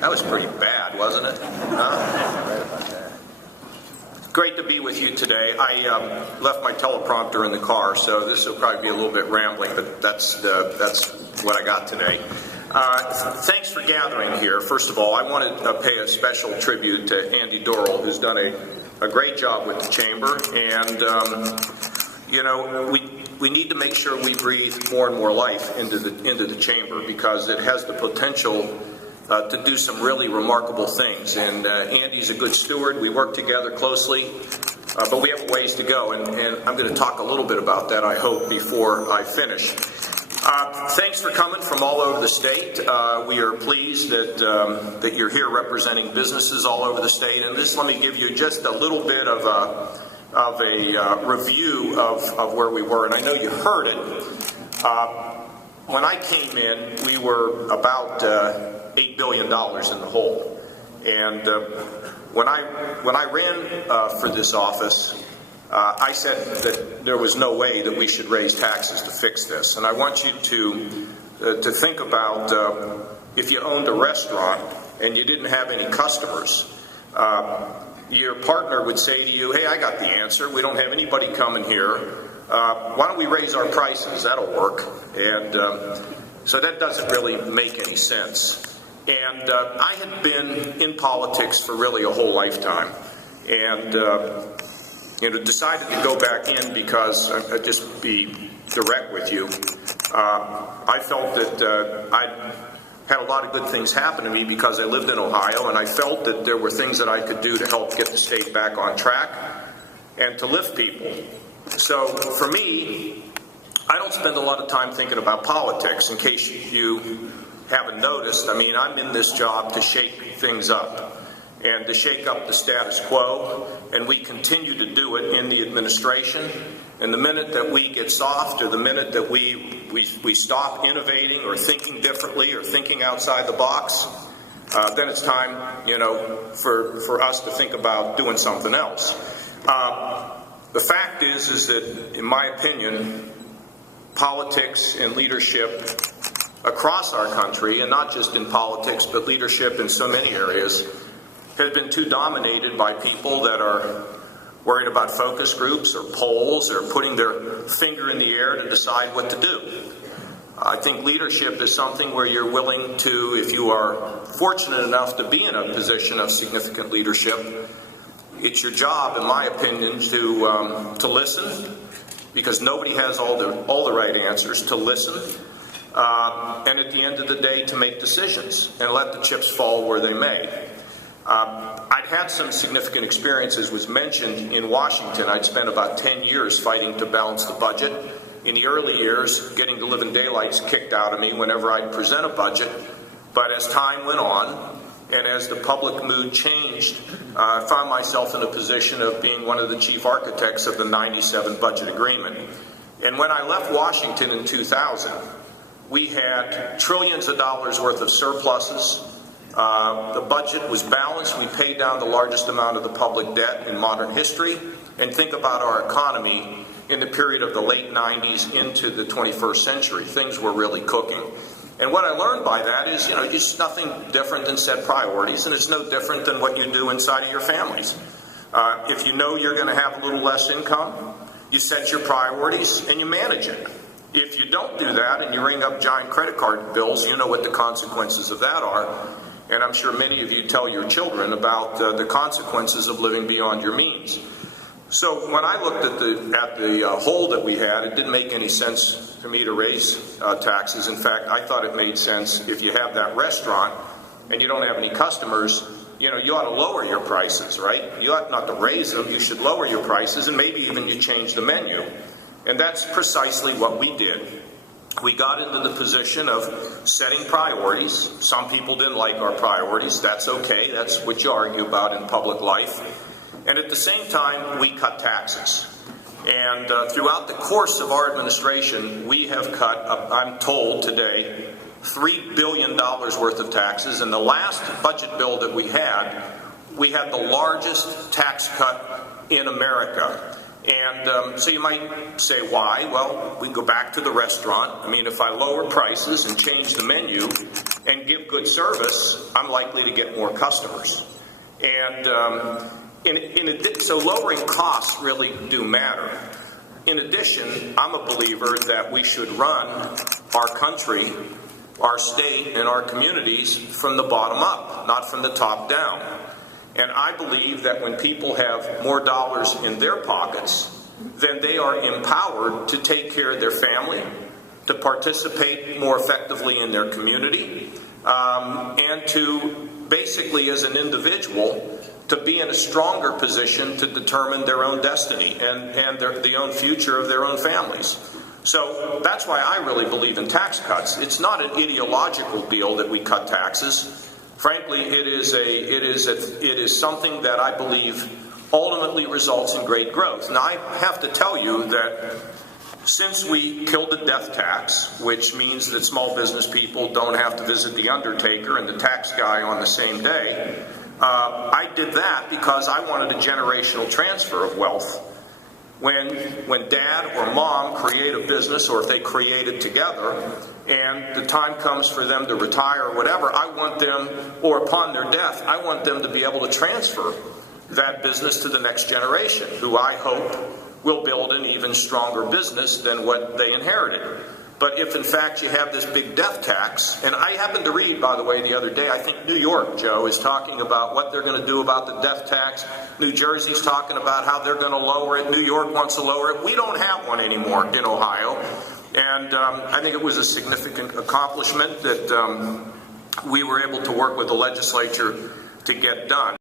That was pretty bad, wasn't it? Huh? Great to be with you today. I left my teleprompter in the car, so this will probably be a little bit rambling, but that's what I got today. Thanks for gathering here. First of all, I want to pay a special tribute to Andy Dorrell, who's done a great job with the Chamber, and you know, we need to make sure we breathe more and more life into the Chamber, because it has the potential to do some really remarkable things. And Andy's a good steward. We work together closely, but we have a ways to go, and I'm going to talk a little bit about that, I hope, before I finish. Thanks for coming from all over the state. We are pleased that you're here representing businesses all over the state. And let me give you just a little bit of a review of where we were. And I know you heard it. When I came in, we were about $8 billion in the hole. And when I ran for this office, I said that there was no way that we should raise taxes to fix this. And I want you to think about if you owned a restaurant and you didn't have any customers, your partner would say to you, hey, I got the answer. We don't have anybody coming here. Why don't we raise our prices? That'll work. And so that doesn't really make any sense. And I had been in politics for really a whole lifetime. And decided to go back in because, I'd just be direct with you, I felt that I had a lot of good things happen to me because I lived in Ohio, and I felt that there were things that I could do to help get the state back on track and to lift people. So for me, I don't spend a lot of time thinking about politics. In case you haven't noticed, I mean, I'm in this job to shake things up and to shake up the status quo, and we continue to do it in the administration. And the minute that we get soft, or the minute that we stop innovating or thinking differently or thinking outside the box, then it's time, for us to think about doing something else. The fact is that, in my opinion, politics and leadership across our country, and not just in politics, but leadership in so many areas, has been too dominated by people that are worried about focus groups or polls or putting their finger in the air to decide what to do. I think leadership is something where you're willing to, if you are fortunate enough to be in a position of significant leadership, it's your job, in my opinion, to listen, because nobody has all the right answers, to listen, and at the end of the day to make decisions and let the chips fall where they may. I'd had some significant experiences, was mentioned in Washington. I'd spent about 10 years fighting to balance the budget. In the early years, getting to live in daylight's kicked out of me whenever I'd present a budget. But as time went on, and as the public mood changed, I found myself in a position of being one of the chief architects of the '97 budget agreement. And when I left Washington in 2000, we had trillions of dollars worth of surpluses. The budget was balanced. We paid down the largest amount of the public debt in modern history. And think about our economy in the period of the late 90s into the 21st century. Things were really cooking. And what I learned by that is, it's nothing different than set priorities, and it's no different than what you do inside of your families. If you know you're going to have a little less income, you set your priorities and you manage it. If you don't do that and you ring up giant credit card bills, you know what the consequences of that are. And I'm sure many of you tell your children about the consequences of living beyond your means. So when I looked at the hole that we had, it didn't make any sense to me to raise taxes. In fact, I thought it made sense, if you have that restaurant and you don't have any customers, you ought to lower your prices, right? You ought not to raise them. You should lower your prices, and maybe even you change the menu. And that's precisely what we did. We got into the position of setting priorities. Some people didn't like our priorities. That's okay. That's what you argue about in public life. And at the same time, we cut taxes. And throughout the course of our administration, we have cut, I'm told today, $3 billion worth of taxes. And the last budget bill that we had the largest tax cut in America. And so you might say, why? Well, we can go back to the restaurant. I mean, if I lower prices and change the menu and give good service, I'm likely to get more customers. And so lowering costs really do matter. In addition, I'm a believer that we should run our country, our state, and our communities from the bottom up, not from the top down. And I believe that when people have more dollars in their pockets, then they are empowered to take care of their family, to participate more effectively in their community, and to basically, as an individual, to be in a stronger position to determine their own destiny and the own future of their own families. So that's why I really believe in tax cuts. It's not an ideological deal that we cut taxes. Frankly, it is something that I believe ultimately results in great growth. Now, I have to tell you that since we killed the death tax, which means that small business people don't have to visit the undertaker and the tax guy on the same day, I did that because I wanted a generational transfer of wealth. When dad or mom create a business, or if they create it together, and the time comes for them to retire or whatever, I want them, or upon their death, I want them to be able to transfer that business to the next generation, who I hope will build an even stronger business than what they inherited. But if in fact you have this big death tax, and I happened to read, by the way, the other day, I think New York, Joe, is talking about what they're going to do about the death tax. New Jersey's talking about how they're going to lower it. New York wants to lower it. We don't have one anymore in Ohio. And I think it was a significant accomplishment that we were able to work with the legislature to get done.